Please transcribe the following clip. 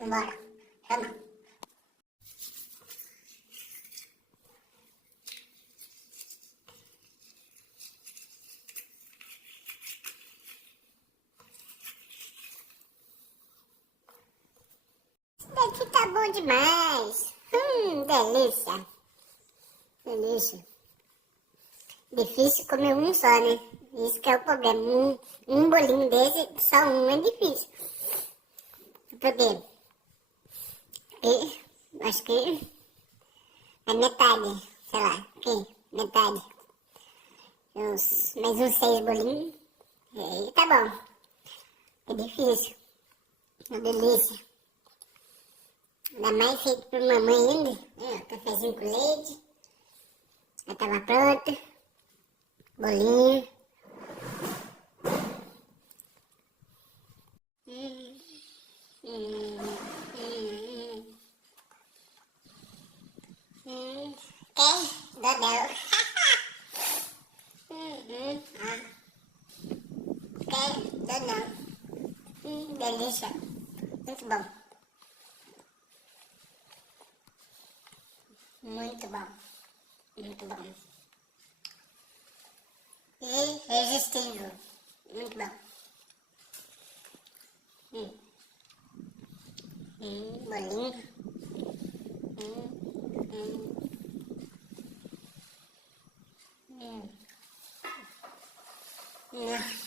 Vambora. Chama. Isso daqui tá bom demais. Delícia. Delícia. Difícil comer um só, né? Isso que é o problema. Um bolinho desse, só um é difícil. Porque acho que é metade, sei lá, aqui, metade. Mais uns 6 bolinhos. E aí tá bom. É difícil. Uma delícia. Ainda mais feito por mamãe ainda. Cafezinho com leite. Já tava pronto. Bolinho. Quer? Dodel. Quer? Dodel. Delícia. Muito bom. Muito bom. Muito bom. Irresistível. Muito bom. Bolinho. Hum.